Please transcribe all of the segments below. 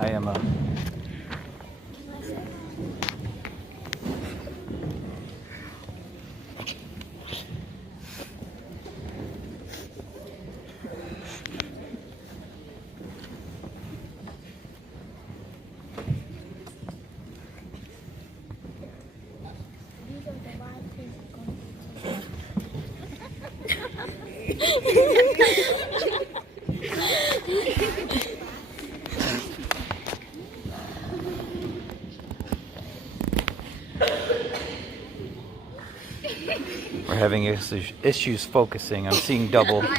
I am a... We're having issues focusing. I'm seeing double. Hi,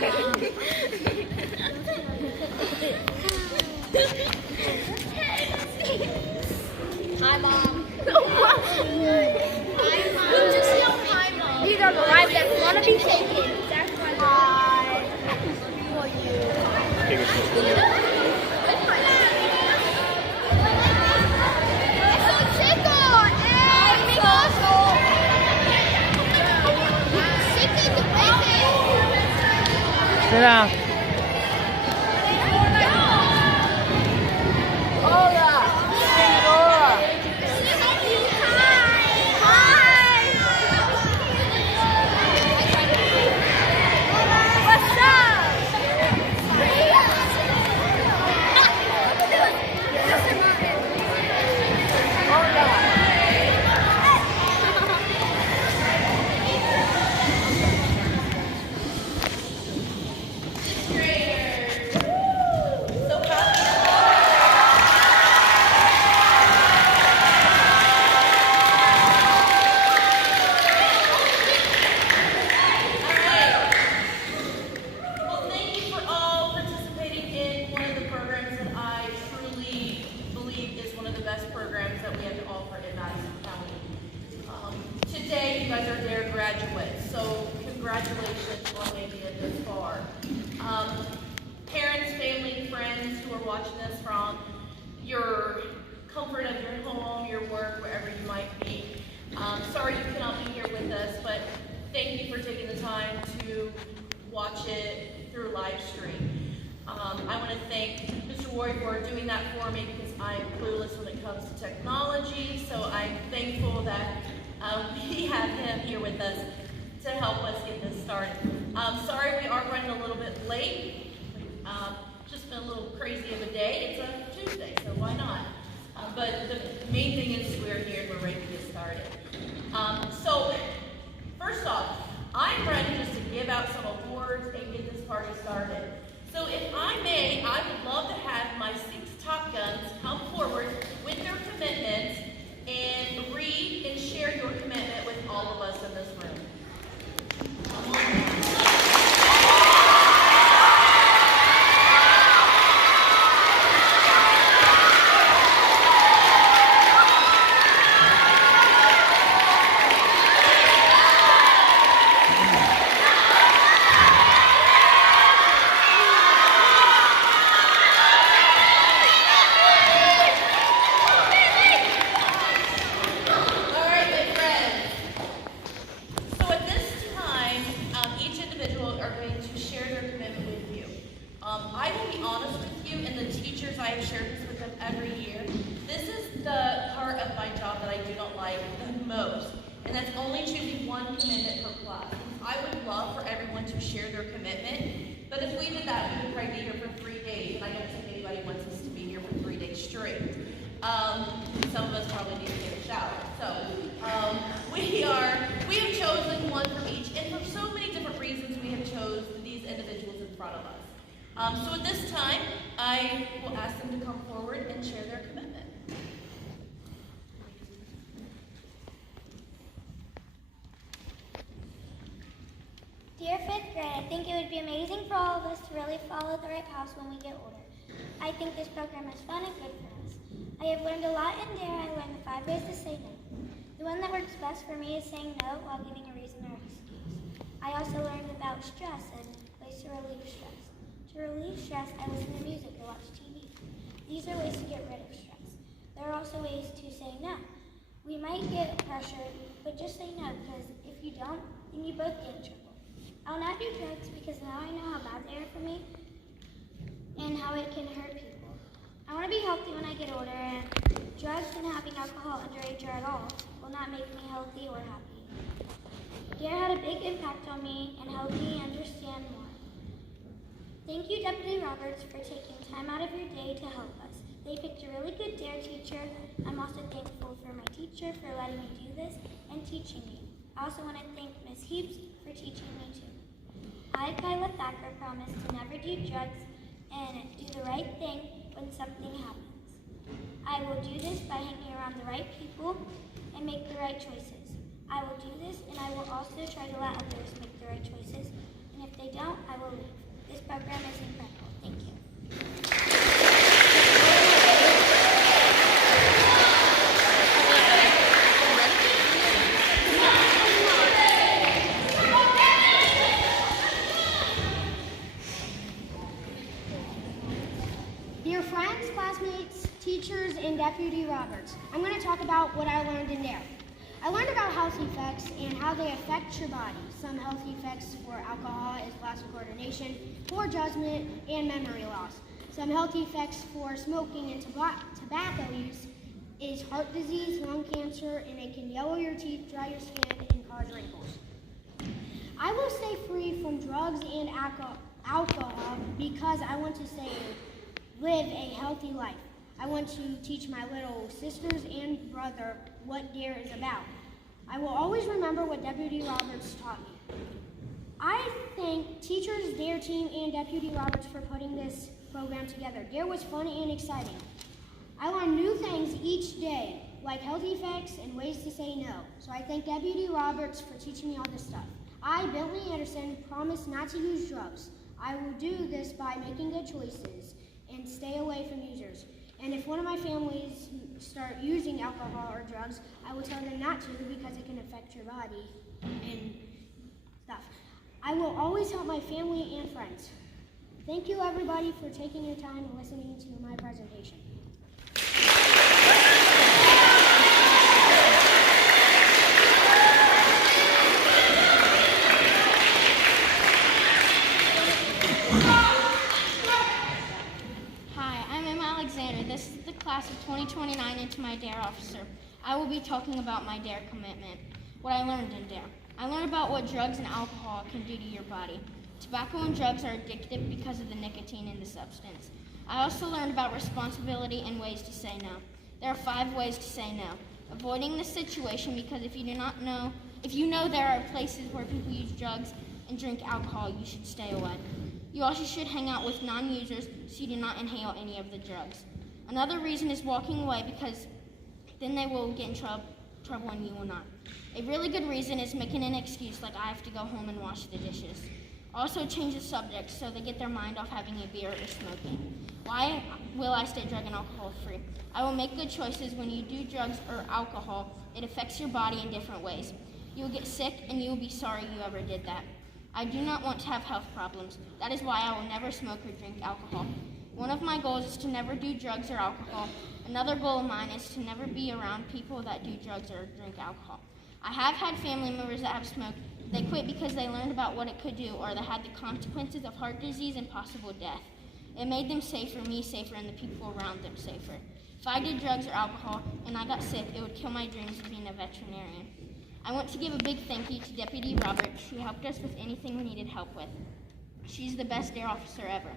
Mom. Just yell hi, Mom. These are the lives that want to be taken. That's why. Hi. For you. I'm so tickled. Sick in the baby. Sit down. Programs that we have to offer in Madison County. Today, you guys are their graduates, so congratulations on making it this far. Parents, family, friends who are watching this from your comfort of your home, your work, wherever you might be. Sorry you cannot be here with us, but thank you for taking the time to watch it through live stream. I want to thank Mr. Ward for doing that for me because I'm clueless when it comes to technology, so I'm thankful that we have him here with us to help us get this started. Sorry we are running a little bit late. Just been a little crazy of a day. It's a Tuesday, so why not? But the main thing is we're here and we're ready to get started. So first off, I'm ready just to give out some awards and get this party started. So if I may, I would love to have my 6 Top Guns come forward with their commitments and read and share your commitment with all of us in this room. I will be honest with you, and the teachers, I have shared this with them every year. This is the part of my job that I do not like the most, and that's only choosing one commitment per class. I would love for everyone to share their commitment, but if we did that, we would probably be here for 3 days, and I don't think anybody wants us to be here for 3 days straight. Some of us probably need to get a shower. So we have chosen one from each, and for so many different reasons, we have chosen these individuals in front of us. So at this time, I will ask them to come forward and share their commitment. Dear 5th grade, I think it would be amazing for all of us to really follow the right paths when we get older. I think this program is fun and good for us. I have learned a lot in there. I learned the 5 ways to say no. The one that works best for me is saying no while giving a reason or excuse. I also learned about stress and ways to relieve stress. To relieve stress, I listen to music or watch TV. These are ways to get rid of stress. There are also ways to say no. We might get pressured, but just say no, because if you don't, then you both get in trouble. I'll not do drugs because now I know how bad they are for me and how it can hurt people. I want to be healthy when I get older, and drugs and having alcohol underage or at all will not make me healthy or happy. DARE had a big impact on me and helped me understand more. Thank you, Deputy Roberts, for taking time out of your day to help us. They picked a really good DARE teacher. I'm also thankful for my teacher for letting me do this and teaching me. I also want to thank Ms. Heaps for teaching me too. I, Kyla Thacker, promise to never do drugs and do the right thing when something happens. I will do this by hanging around the right people and make the right choices. I will do this, and I will also try to let others make the right choices, and if they don't, I will leave. This program is incredible. Thank you. Dear friends, classmates, teachers, and Deputy Roberts, I'm going to talk about what I learned in DARE. I learned about health effects and how they affect your body. Some health effects for alcohol is loss of coordination, poor judgment, and memory loss. Some health effects for smoking and tobacco use is heart disease, lung cancer, and it can yellow your teeth, dry your skin, and cause wrinkles. I will stay free from drugs and alcohol because I want to live a healthy life. I want to teach my little sisters and brother what DARE is about. I will always remember what Deputy Roberts taught me. I thank teachers, DARE team, and Deputy Roberts for putting this program together. DARE was fun and exciting. I learned new things each day, like health effects and ways to say no. So I thank Deputy Roberts for teaching me all this stuff. I, Bentley Anderson, promise not to use drugs. I will do this by making good choices and stay away from users. And if one of my families start using alcohol or drugs, I will tell them not to because it can affect your body and stuff. I will always help my family and friends. Thank you everybody for taking your time and listening to my presentation. This is the class of 2029 into my DARE officer. I will be talking about my DARE commitment, what I learned in DARE. I learned about what drugs and alcohol can do to your body. Tobacco and drugs are addictive because of the nicotine in the substance. I also learned about responsibility and ways to say no. There are 5 ways to say no. Avoiding the situation because if you know there are places where people use drugs and drink alcohol, you should stay away. You also should hang out with non-users so you do not inhale any of the drugs. Another reason is walking away because then they will get in trouble and you will not. A really good reason is making an excuse like I have to go home and wash the dishes. Also change the subject so they get their mind off having a beer or smoking. Why will I stay drug and alcohol free? I will make good choices. When you do drugs or alcohol, it affects your body in different ways. You will get sick and you will be sorry you ever did that. I do not want to have health problems. That is why I will never smoke or drink alcohol. One of my goals is to never do drugs or alcohol. Another goal of mine is to never be around people that do drugs or drink alcohol. I have had family members that have smoked. They quit because they learned about what it could do or they had the consequences of heart disease and possible death. It made them safer, me safer, and the people around them safer. If I did drugs or alcohol and I got sick, it would kill my dreams of being a veterinarian. I want to give a big thank you to Deputy Roberts. She helped us with anything we needed help with. She's the best DARE officer ever.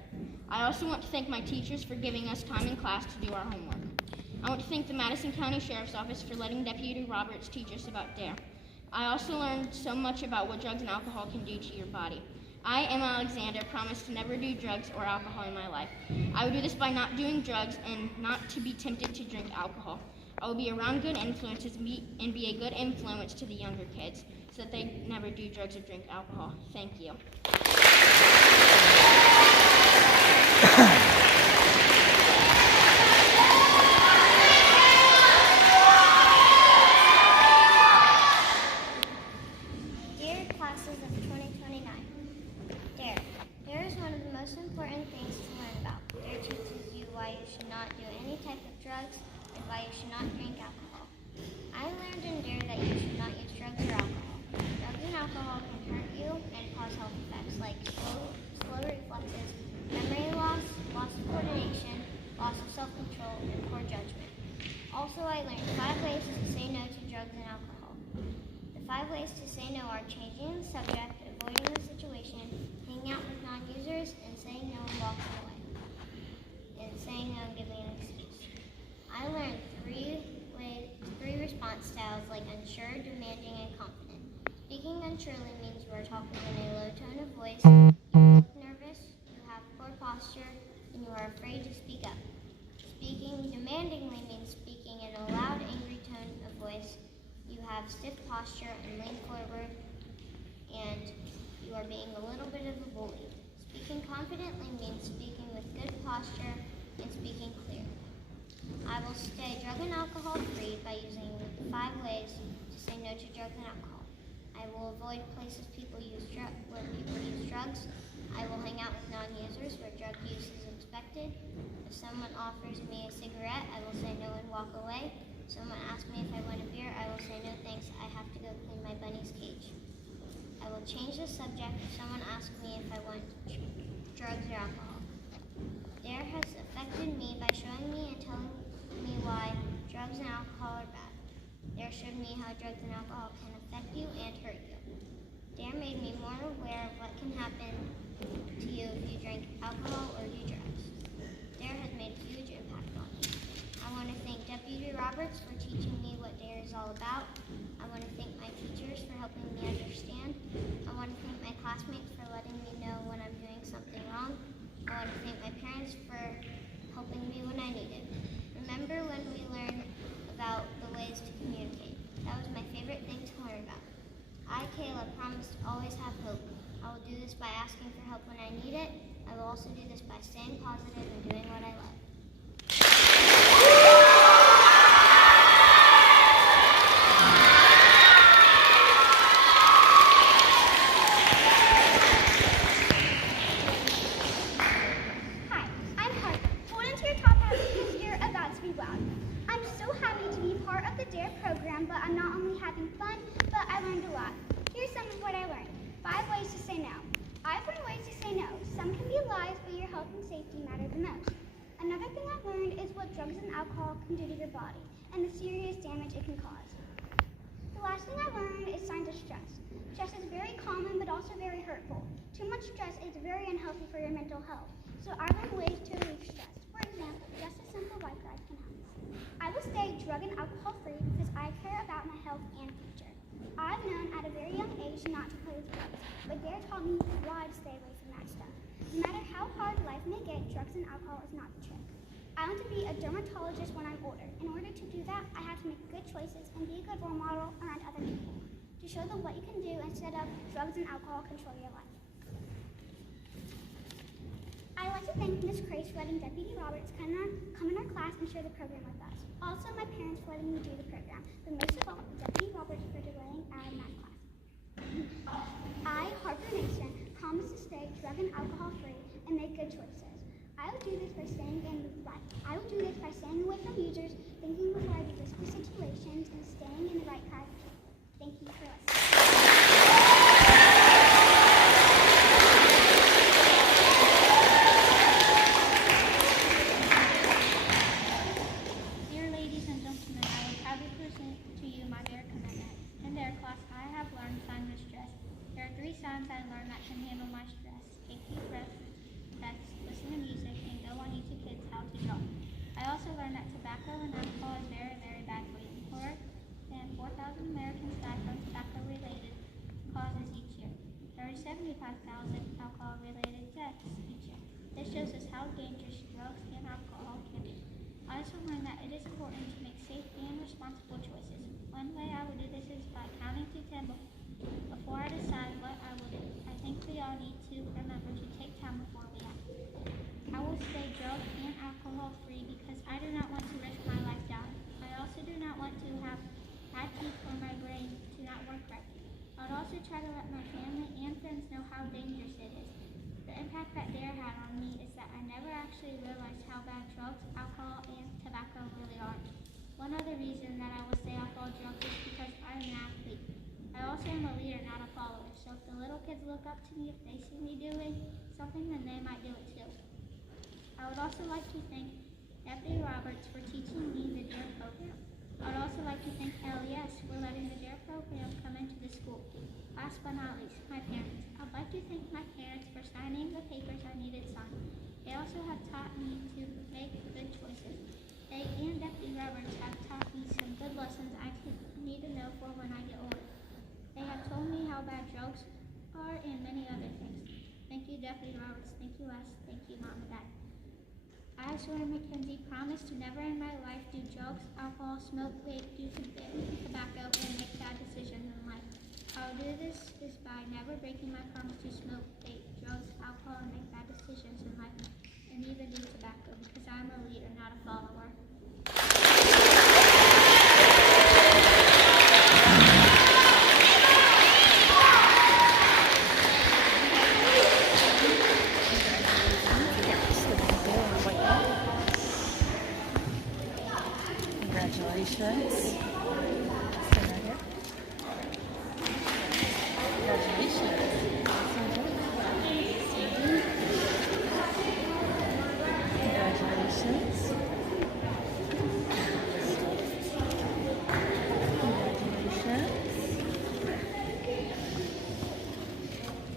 I also want to thank my teachers for giving us time in class to do our homework. I want to thank the Madison County Sheriff's Office for letting Deputy Roberts teach us about DARE. I also learned so much about what drugs and alcohol can do to your body. I, Emma Alexander, promise to never do drugs or alcohol in my life. I will do this by not doing drugs and not to be tempted to drink alcohol. I will be around good influences and be a good influence to the younger kids so that they never do drugs or drink alcohol. Thank you. Dear classes of 2029, DARE. DARE is one of the most important things to learn about. DARE teaches you why you should not do any type of drugs and why you should not drink alcohol. I learned in DARE that you should not use drugs or alcohol. Drugs and alcohol can hurt you and cause health effects like slow reflexes, memory loss, loss of coordination, loss of self-control, and poor judgment. Also, I learned 5 ways to say no to drugs and alcohol. The 5 ways to say no are changing the subject, avoiding the situation, hanging out with non-users, and saying no and walking away. And saying no and giving an excuse. I learned 3 response styles like unsure, demanding, and confident. Speaking unsurely means you are talking in a low tone of voice, you look nervous, you have poor posture, and you are afraid to speak up. Speaking demandingly means speaking in a loud, angry tone of voice. You have stiff posture and lean forward, and you are being a little bit of a bully. Speaking confidently means speaking with good posture and speaking clearly. I will stay drug and alcohol free by using 5 ways to say no to drugs and alcohol. I will avoid places where people use drugs. I will hang out with non-users where drug use is expected. If someone offers me a cigarette, I will say no and walk away. If someone asks me if I want a beer, I will say no thanks, I have to go clean my bunny's cage. I will change the subject if someone asks me if I want drugs or alcohol. DARE has affected me by showing me and telling me why drugs and alcohol are bad. DARE showed me how drugs and alcohol can affect you and hurt you. DARE made me more aware of what can happen to you if you drink alcohol or do drugs. DARE has made a huge impact on me. I want to thank Deputy Roberts for teaching me what DARE is all about. I want to thank my teachers for helping me understand. I want to thank my classmates for letting me know when I'm doing something wrong. I want to thank my parents for helping me when I need it. Remember when we learned about the ways to communicate? That was my favorite thing to learn about. I, Kayla, promise to always have hope. I will do this by asking for help when I need it. I will also do this by staying positive and doing what I love. Hi, I'm Harper. Hold on to your top hat because you're about to be wowed. I'm so happy to be part of the DARE program, but I'm not only having fun, but I learned a lot. Here's some of what I learned. 5 ways to say no. I've learned ways to say no. Some can be lies, but your health and safety matter the most. Another thing I've learned is what drugs and alcohol can do to your body and the serious damage it can cause. The last thing I learned is signs of stress. Stress is very common, but also very hurtful. Too much stress is very unhealthy for your mental health. So I learned ways to relieve stress. For example, just a simple bike ride can help. I will stay drug and alcohol free because I care about my health and future. I've known at a very young age not to play with drugs, but DARE taught me why to stay away from that stuff. No matter how hard life may get, drugs and alcohol is not the trick. I want to be a dermatologist when I'm older. In order to do that, I have to make good choices and be a good role model around other people to show them what you can do instead of drugs and alcohol control your life. I'd like to thank Ms. Crace for letting Deputy Roberts come in our class and share the program with us. Also, my parents for letting me do the program, but most of all, Deputy Roberts for delaying out of math class. I, Harper Mason, promise to stay drug and alcohol free and make good choices. I will do this by staying away from users, thinking before I do risky situations, and staying in the right crowd. Thank you for listening. Dear ladies and gentlemen, I would proudly present to you my DARE commitment. In DARE class, I have learned signs of stress. There are 3 signs I learned that can handle my stress. Take deep breaths, text, listen to music, and go on YouTube Kids How to Draw. I also learned that tobacco and alcohol is very, very bad for you. More than 4,000 Americans die from tobacco-related causes each year. There are 75,000 alcohol-related deaths each year. This shows us how dangerous drugs and alcohol can be. I also learned that it is important to make safe and responsible choices. One way I will do this is by counting to 10 before I decide what I will do. I think we all need to remember to take time before we act. I will stay drug and alcohol free because I do not want to risk my life down. I also do not want to have bad teeth or my brain to not work right. I would also try to let my family and friends know how dangerous it is. The impact that DARE had on me is that I never actually realized how bad drugs, alcohol, and tobacco really are. One other reason that I will stay off all drugs is because I am an athlete. I also am a leader, not a follower. So if the little kids look up to me, if they see me doing something, then they might do it too. I would also like to thank Deputy Roberts for teaching me the DARE program. I would also like to thank LES for letting the DARE program come into the school. Last but not least, my parents. I'd like to thank my parents for signing the papers I needed signed. They also have taught me to make good choices. They and Deputy Roberts have taught me some good lessons I need to know for when I get older. They have told me how bad drugs are and many other things. Thank you, Deputy Roberts. Thank you, Les. Thank you, Mom and Dad. I, Sawyer McKenzie, promise to never in my life do drugs, alcohol, smoke, vape, do tobacco, and make bad decisions in life. I will do this is by never breaking my promise to smoke, vape, drugs, alcohol, and make bad decisions in life, and even do tobacco, because I am a leader, not a follower. Congratulations. Stand right here. Congratulations.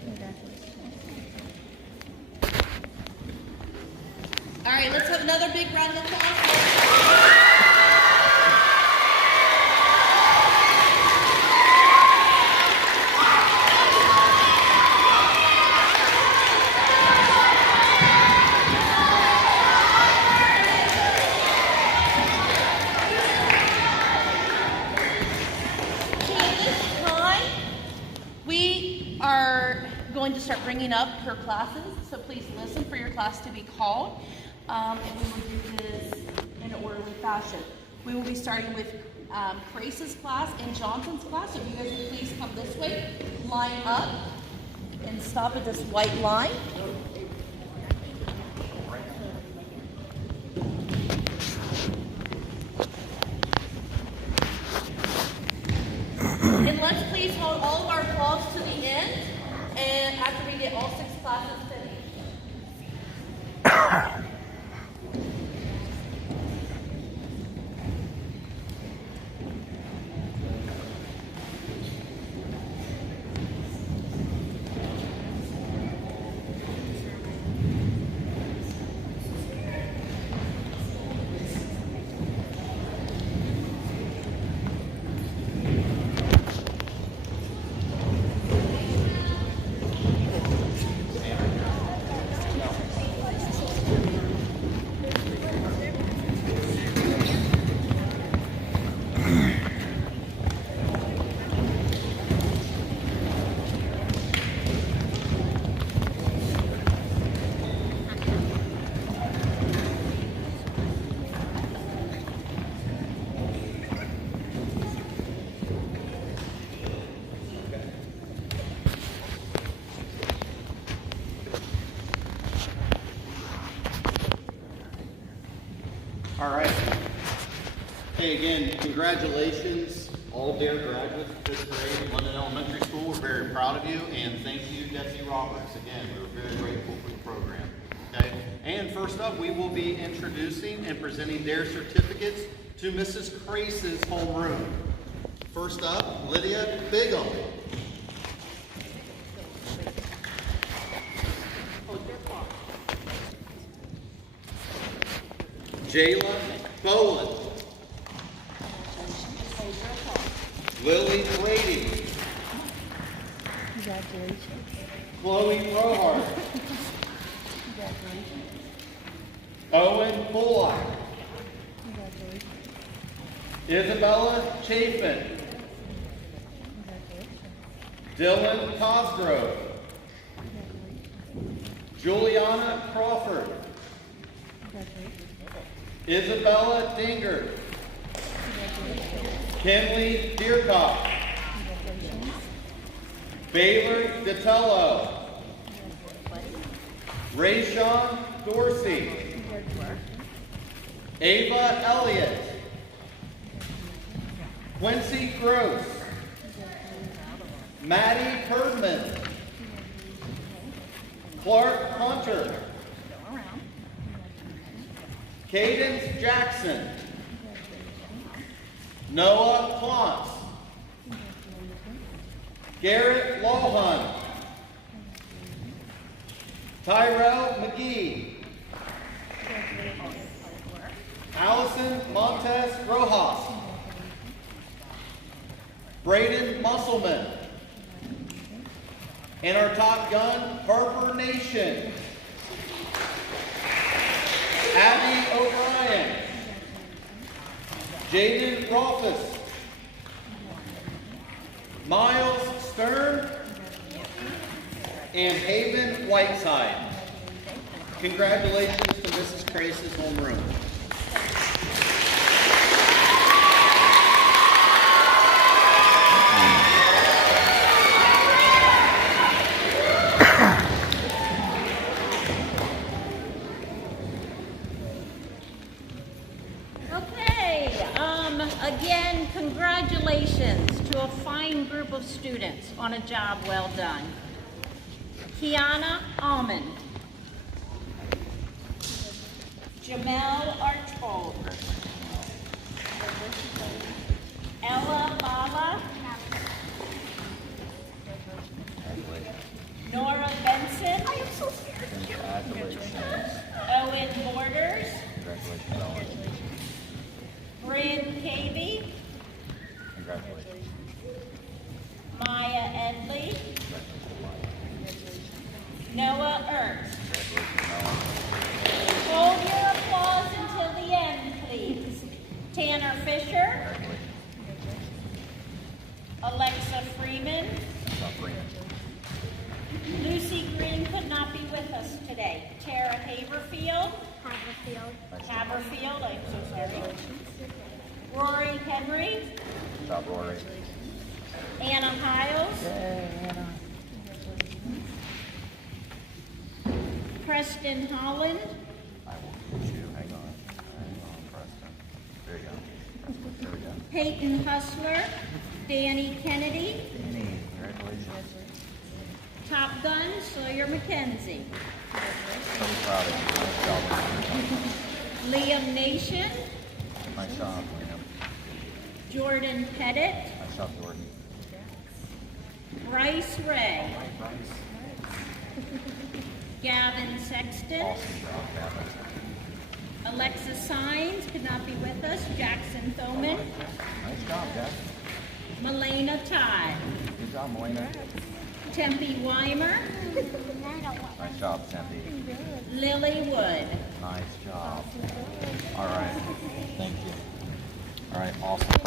Congratulations. All right, let's have another big round of applause. Going to start bringing up her classes, so please listen for your class to be called, and we will do this in an orderly fashion. We will be starting with Grace's class and Johnson's class, so if you guys would please come this way, line up, and stop at this white line. And let's please hold all of our applause to the end. And after we get all 6 classes finished. All right. Hey, again, congratulations, all DARE graduates of 5th grade, London Elementary School. We're very proud of you, and thank you, Deputy Roberts. Again, we're very grateful for the program. Okay. And first up, we will be introducing and presenting DARE certificates to Mrs. Crace's homeroom. First up, Lydia Bigham. Jayla Boland. Lily Brady. Congratulations. Chloe Rohart. Congratulations. Owen Bullock. Congratulations. Isabella Chafin. Dylan Cosgrove. Juliana Crawford. Isabella Dinger. Kinley Deercock. Baylor Ditello. Rayshawn Dorsey. Ava Elliott. Quincy Gross. Maddie Herdman. Clark Hunter. Cadence Jackson. Noah Plantz. Garrett Lawhun. Tyrell McGee. Allison Montes Rojas. Braden Musselman. And our top gun, Harper Nation. Abby O'Brien. Jaden Rolfus. Miles Stern. And Haven Whiteside. Congratulations to Mrs. Crace's homeroom. Again, congratulations to a fine group of students on a job well done. Kiana Almond. Jamel Archbold. Ella Bala. Nora Benson. I am so scared. Owen Borders. Bryn Cavey. Congratulations. Maya Edley. Noah Ernst. Hold your applause until the end, please. Tanner Fisher. Alexa Freeman. Lucy Green could not be with us today. Tara Haverfield. Haverfield, I'm so sorry. Rory Henry. Good job, Rory. Anna Hiles. Yay, Anna. Preston Holland. I will get you. Hang on. Hang on, Preston. There you go. There we go. Peyton Hustler. Danny Kennedy. Danny, congratulations. Top Gun, Sawyer McKenzie. So proud of you. Nice job. Liam Nation. Nice job, Liam. Jordan Pettit. Nice job, Jordan. Bryce Ray. Nice. Gavin Sexton. Awesome job, Gavin. Alexa Sines could not be with us. Jackson Thoman. Nice job, Jeff. Melena Todd. Good job, Melina. Tempe Weimer. Nice job, Tempe. Lily Wood. Nice job. All right. Thank you. All right, awesome.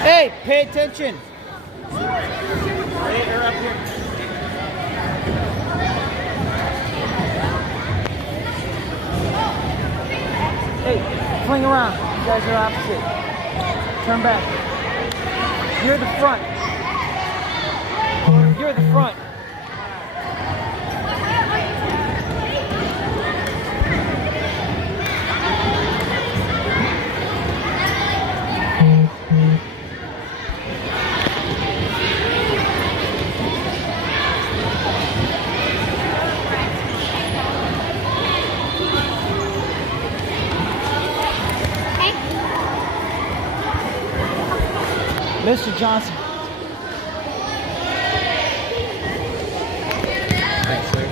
Hey, pay attention. Hey, swing around. You guys are opposite. Turn back. You're the front. You're the front. Mr. Johnson. Thanks, sir.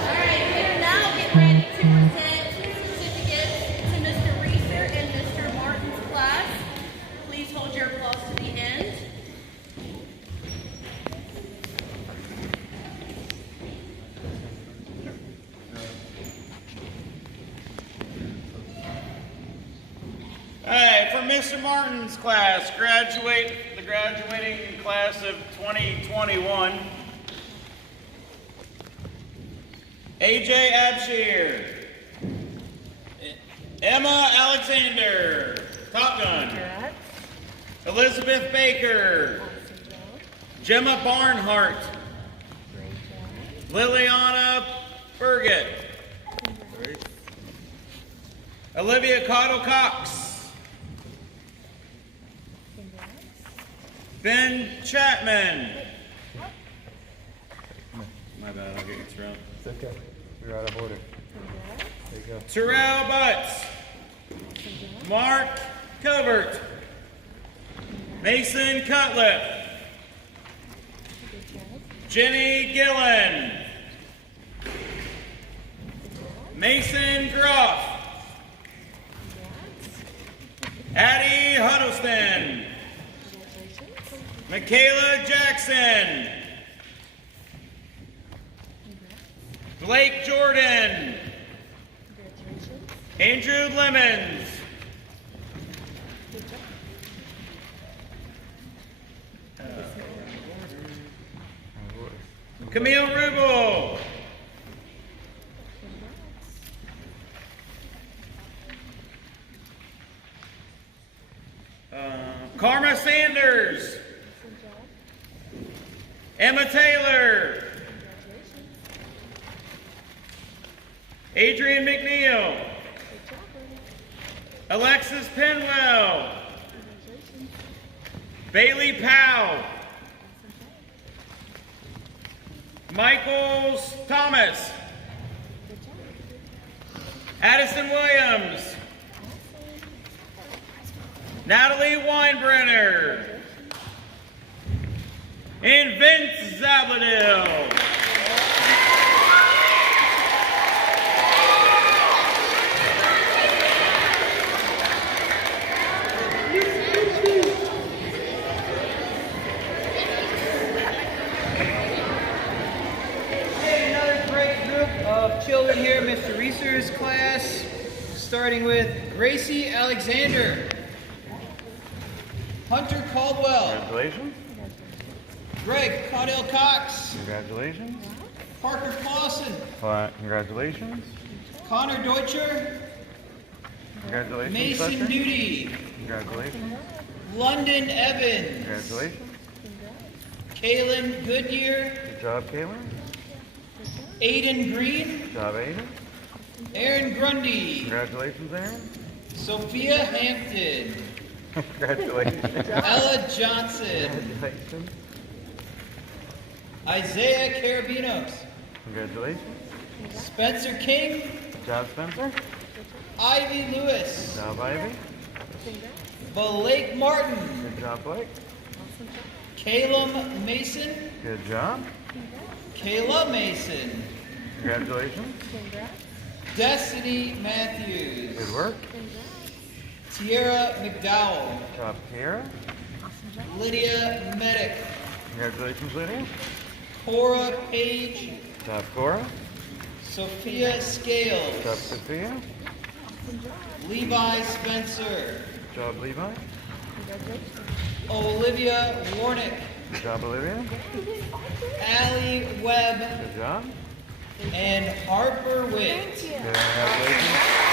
Alright, now get ready to present certificates to Mr. Reeser and Mr. Martin's class. Please hold your applause to the end. Hey, for Mr. Martin's class, graduate the graduating class of 2021. AJ Abshir. Emma Alexander. Top Gun. Elizabeth Baker. Gemma Barnhart. Liliana Burgett. Olivia Cottle Cox. Ben Chapman. My bad, I'll get you thrown. It's okay. You're out of order. There you go. Terrell Butts. Mark Covert. Mason Cutlip. Jenny Gillen. Mason Groff. Addie Huddleston. Michaela Jackson. Blake Jordan. Andrew Lemons. Camille Rubel. Karma Sanders. Emma Taylor. Adrian McNeil. Alexis Penwell. Bailey Powell. Michael Thomas. Addison Williams. Natalie Weinbrenner. And Vince Zabadil. Children here, Mr. Reeser's class, starting with Gracie Alexander, Hunter Caldwell, Congratulations. Greg Caudell Cox, Congratulations. Parker Clausen, Congratulations. Connor Deutscher, Congratulations. Mason Buster. Duty, Congratulations. London Evans, Congratulations. Kaylin Goodyear, Good job, Kaylin. Aiden Green, Good job, Aiden. Aaron Grundy, Congratulations, Aaron. Sophia Hampton, Congratulations. Ella Johnson, Congratulations. Isaiah Carabinos, Congratulations. Spencer King, Good job, Spencer. Ivy Lewis, Good job, Ivy. Blake Martin, Good job, Blake. Calum Mason, Good job. Kayla Mason, Congratulations. Destiny Matthews, Good work. Tierra McDowell, Good job, Kara. Lydia Medic, Congratulations, Lydia. Cora Page, Good job, Cora. Sophia Good job, Scales, Sophia. Levi Spencer, Good job, Levi. Olivia Warnick, Good job, Olivia. Allie Webb, Good job. and Harper Witt. Congratulations.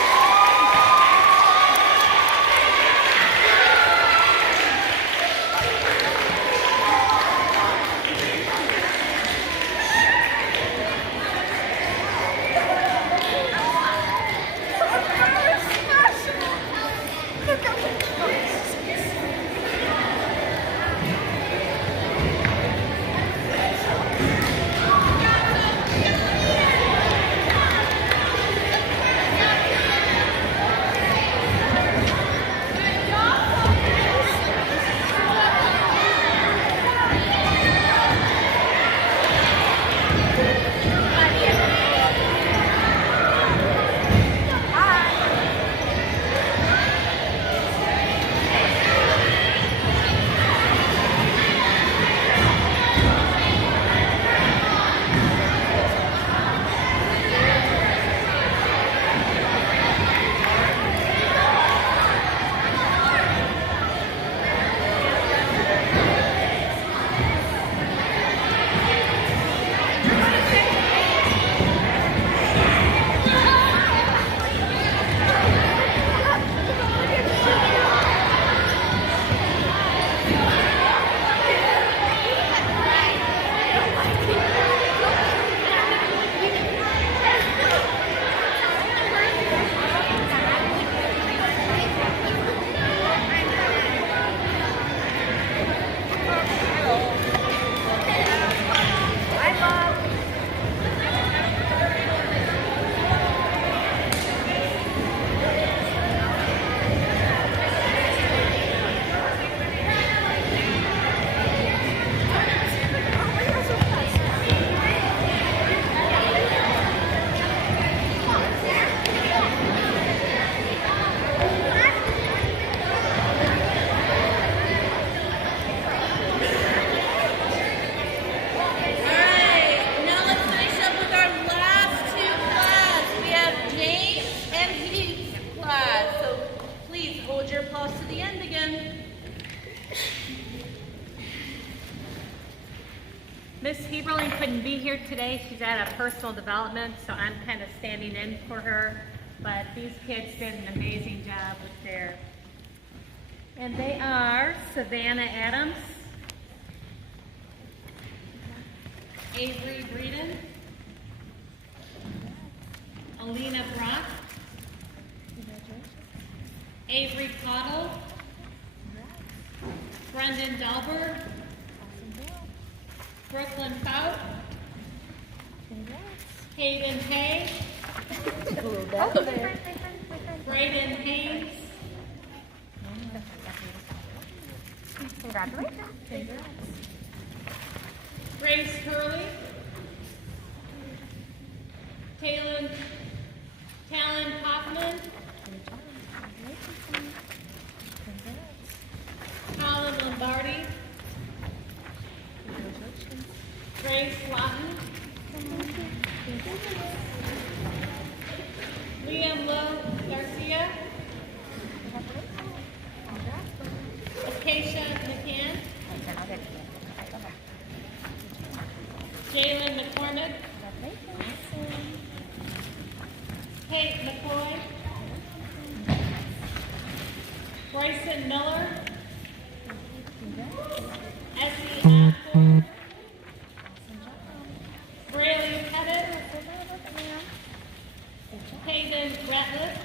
Miss Heberling couldn't be here today. She's at a personal development, so I'm kind of standing in for her. But these kids did an amazing job with their. And they are Savannah Adams, Avery Breeden, Alina Brock, Avery Cottle, Brendan Dalberg, Brooklyn Fout, Hayden Hay, Braden Haynes, Congratulations. Grace Hurley, Talon Kaufman, Colin Lombardi, Grace Lawton, Liam Lowe Garcia, Acacia McCann, Jalen McCormick, Kate McCoy, Bryson Miller, Essie Osborne, Braylee Pettit, Hayden Ratliff,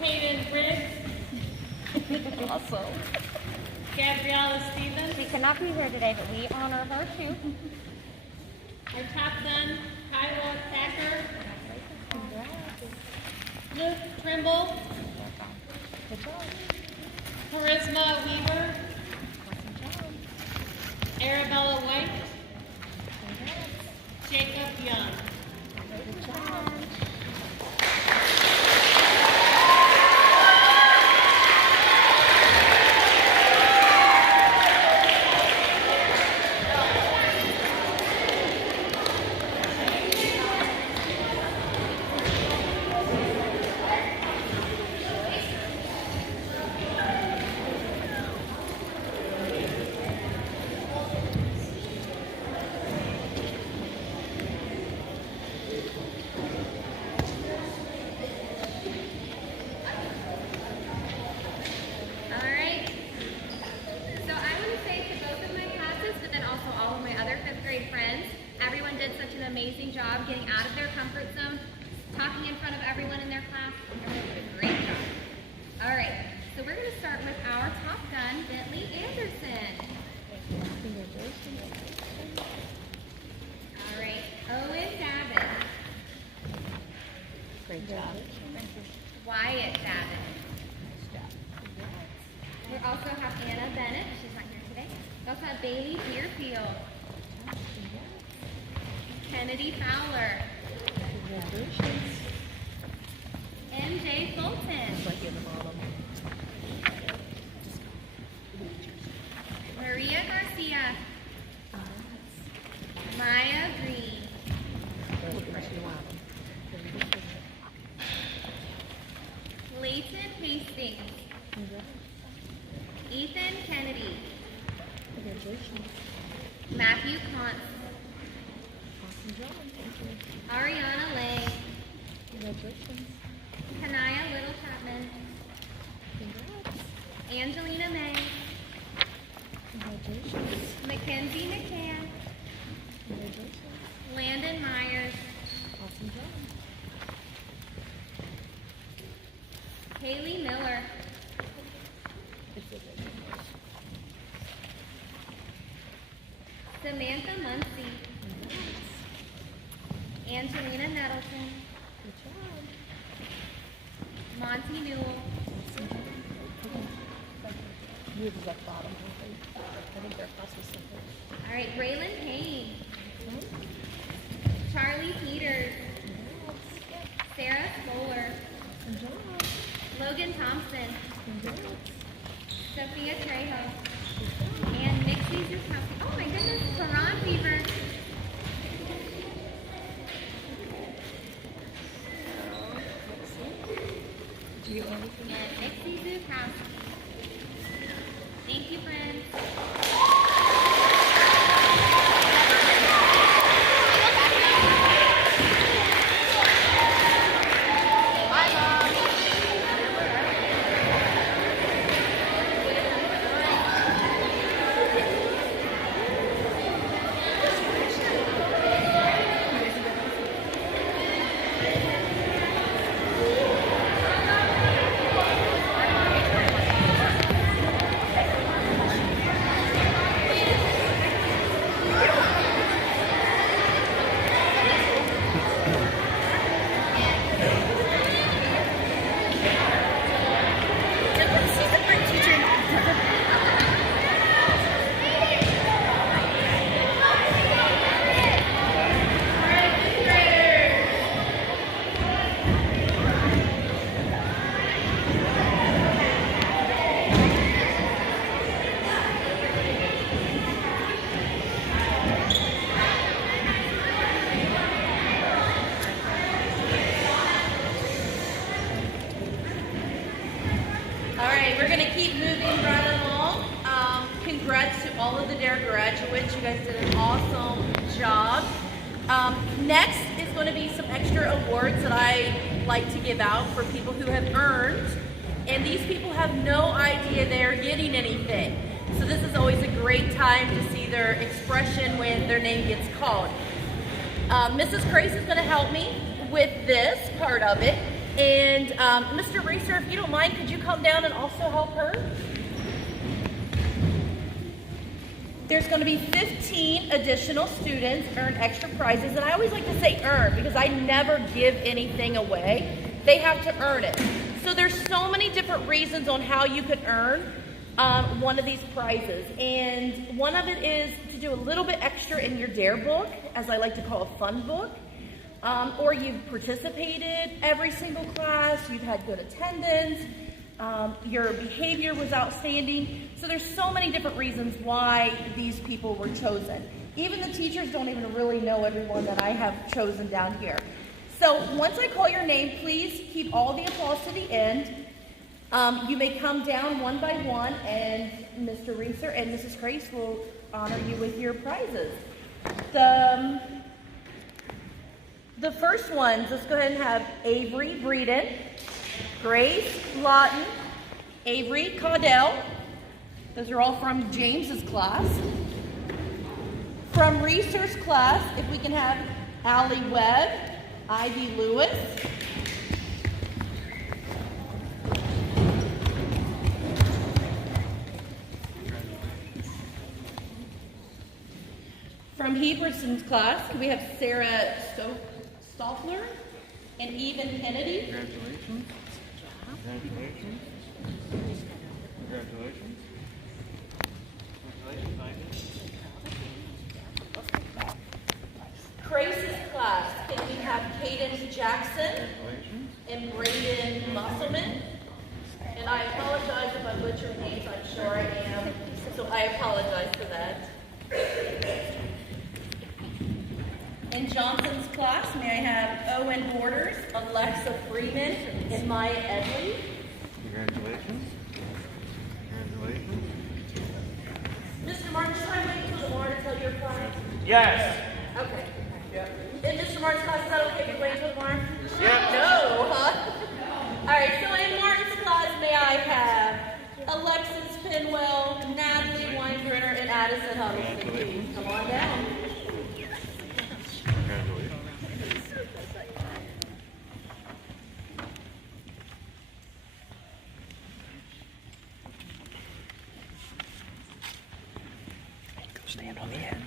Hayden Briggs, Awesome. Gabriella Stevens. She cannot be here today, but we honor her too. Our top son, Kyla Thacker, Luke Trimble, Charisma Weaver, Arabella White, Jacob Young. Amazing job getting out of their comfort zone, talking in front of everyone in their class. Everyone did a great job. All right, so we're going to start with our top gun, Bentley Anderson. All right, Owen Davin. Great job. Wyatt Davin. We also have Anna Bennett. She's not here today. We also have Bailey Deerfield. Kennedy Fowler. Congratulations. MJ Fulton. Maria Garcia. Maya Green. Leighton Hastings. Ethan Kennedy. Congratulations. Matthew Kantz. Awesome job. Thank you. Ariana Lang. Congratulations. Kanaya Little Chapman. Congrats. Angelina May. Congratulations. Mackenzie McCann. Congratulations. Landon Myers. Awesome job. Haley Miller. Samantha Muncy. Angelina Nettleton. Good job. Monty Newell. You was at the bottom, I think they're across the center. All right, Raylan Payne. Charlie Peters. Sarah Spoler. Good job. Logan Thompson. Congrats. Sophia Trejo. And Nixie Zukowski. Oh my goodness, Quran Fever. Do you want anything? And Nixie Zukowski. Thank you, friends. we're going to keep moving right along. Congrats to all of the DARE graduates. You guys did an awesome job. Next is going to be some extra awards that I like to give out for people who have earned, and these people have no idea they're getting anything. So this is always a great time to see their expression when their name gets called. Mrs. Grace is going to help me with this part of it. And Mr. Reeser, if you don't mind, could you come down and also help her? There's going to be 15 additional students earn extra prizes. And I always like to say earn because I never give anything away. They have to earn it. So there's so many different reasons on how you could earn one of these prizes. And one of it is to do a little bit extra in your DARE book, as I like to call a fun book. Or you've participated every single class, you've had good attendance, your behavior was outstanding. So there's so many different reasons why these people were chosen. Even the teachers don't even really know everyone that I have chosen down here. So once I call your name, please keep all the applause to the end. You may come down one by one, and Mr. Reeser and Mrs. Grace will honor you with your prizes. The first ones, let's go ahead and have Avery Breeden, Grace Lawton, Avery Caudell. Those are all from James's class. From Reeser's class, if we can have Allie Webb, Ivy Lewis. From Heberson's class, we have Sarah Stoffler and Even Kennedy. Congratulations. Congratulations. Congratulations. Grace's class, can we have Cadence Jackson and Braden Musselman? And I apologize if I butcher names, I'm sure I am, so I apologize for that. In Johnson's class, may I have Owen Borders, Alexa Freeman, and Maya Edley? Congratulations. Congratulations. Mr. Martin, should I wait until the Laura to tell your class? Yes. Okay. In Mr. Martin's class, is that okay if we wait until tomorrow? Yeah. No, huh? All right, so in Martin's class, may I have Alexis Pinwell, Natalie Weinbrenner, and Addison Huddleston, please. Come on down. Congratulations. Go stand on the end.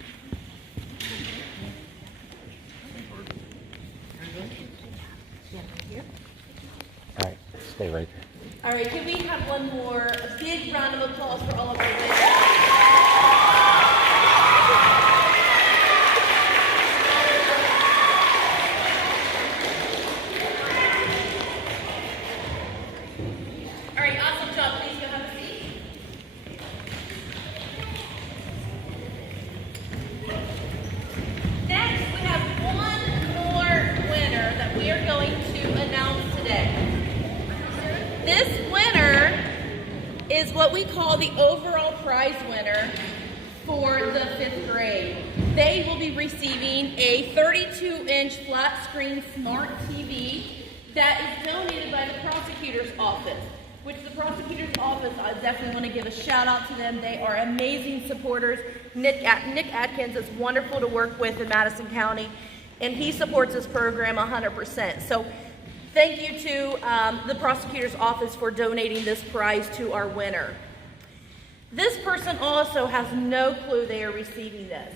All right, stay right there. All right, can we have one more big round of applause for all of our winners? All right, awesome job. Please go have a seat. Next, we have one more winner that we are going to announce today. This winner is what we call the overall prize winner for the 5th grade. They will be receiving a 32-inch flat screen smart TV that is donated by the prosecutor's office, which the prosecutor's office, I definitely want to give a shout out to them. They are amazing supporters. Nick Atkins is wonderful to work with in Madison County, and he supports this program 100%. So thank you to the prosecutor's office for donating this prize to our winner. This person also has no clue they are receiving this.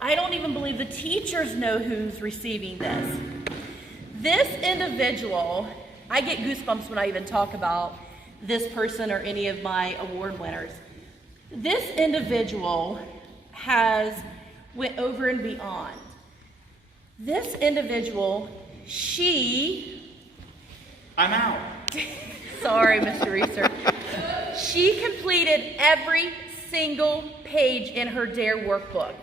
I don't even believe the teachers know who's receiving this. This individual, I get goosebumps when I even talk about this person or any of my award winners. This individual has went over and beyond. This individual, I'm out. Sorry, Mr. Reeser. She completed every single page in her DARE workbook.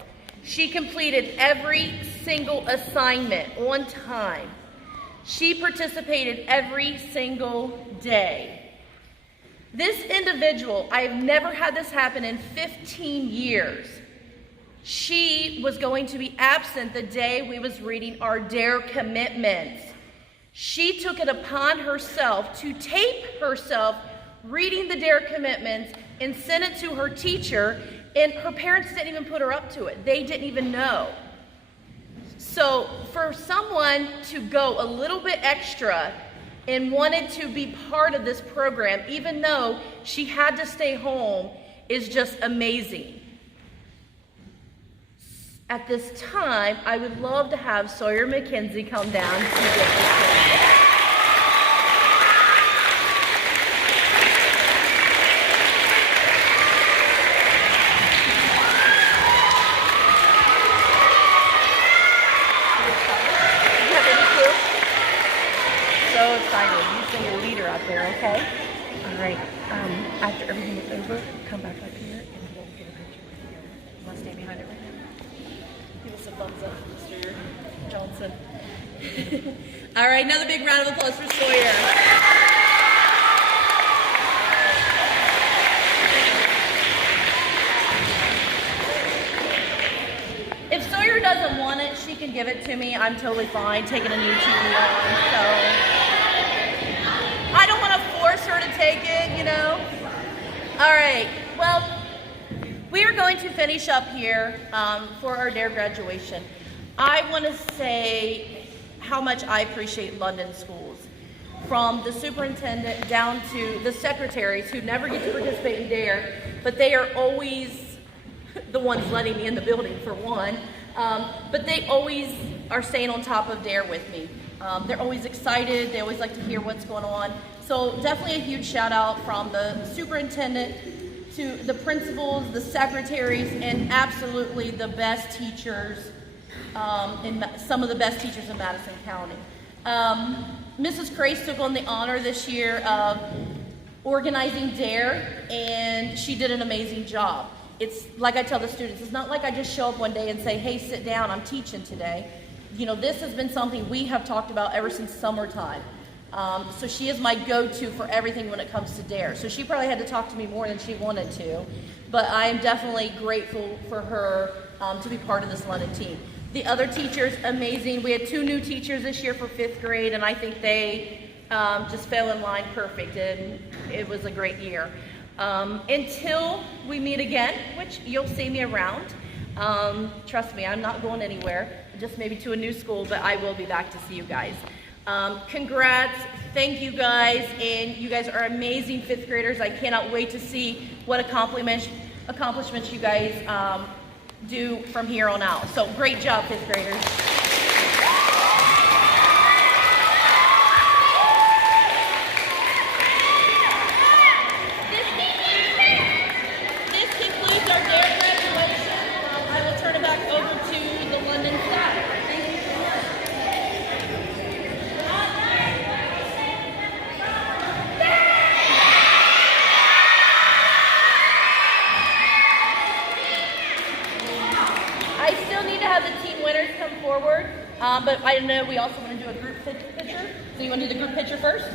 She completed every single assignment on time. She participated every single day. This individual, I have never had this happen in 15 years. She was going to be absent the day we was reading our DARE commitments. She took it upon herself to tape herself reading the DARE commitments and sent it to her teacher, and her parents didn't even put her up to it. They didn't even know. So for someone to go a little bit extra and wanted to be part of this program, even though she had to stay home, is just amazing. At this time, I would love to have Sawyer McKenzie come down to get this. So excited. You sing a leader out there, okay? All right. After everything is over, come back up here and we'll get a picture with you. Want to stay behind it right now? Give us a thumbs up, Mr. Johnson. All right, another big round of applause for Sawyer. If Sawyer doesn't want it, she can give it to me. I'm totally fine taking a new TV on, so I don't want to force her to take it, you know. All right, well, we are going to finish up here for our DARE graduation. I want to say how much I appreciate London Schools. From the superintendent down to the secretaries who never get to participate in DARE, but they are always the ones letting me in the building for one, but they always are staying on top of DARE with me. They're always excited, they always like to hear what's going on. So definitely a huge shout out from the superintendent to the principals, the secretaries, and absolutely the best teachers, some of the best teachers in Madison County. Mrs. Crace took on the honor this year of organizing DARE, and she did an amazing job. It's like I tell the students, it's not like I just show up one day and say, hey, sit down, I'm teaching today. You know, this has been something we have talked about ever since summertime. So she is my go-to for everything when it comes to DARE. So she probably had to talk to me more than she wanted to, but I am definitely grateful for her to be part of this London team. The other teachers, amazing. We had 2 new teachers this year for 5th grade, and I think they just fell in line perfect, and it was a great year. Until we meet again, which you'll see me around. Trust me, I'm not going anywhere, just maybe to a new school, but I will be back to see you guys. Congrats, thank you guys, and you guys are amazing 5th graders. I cannot wait to see what accomplishments you guys do from here on out. So great job, 5th graders. But I know we also want to do a group picture. So you want to do the group picture first?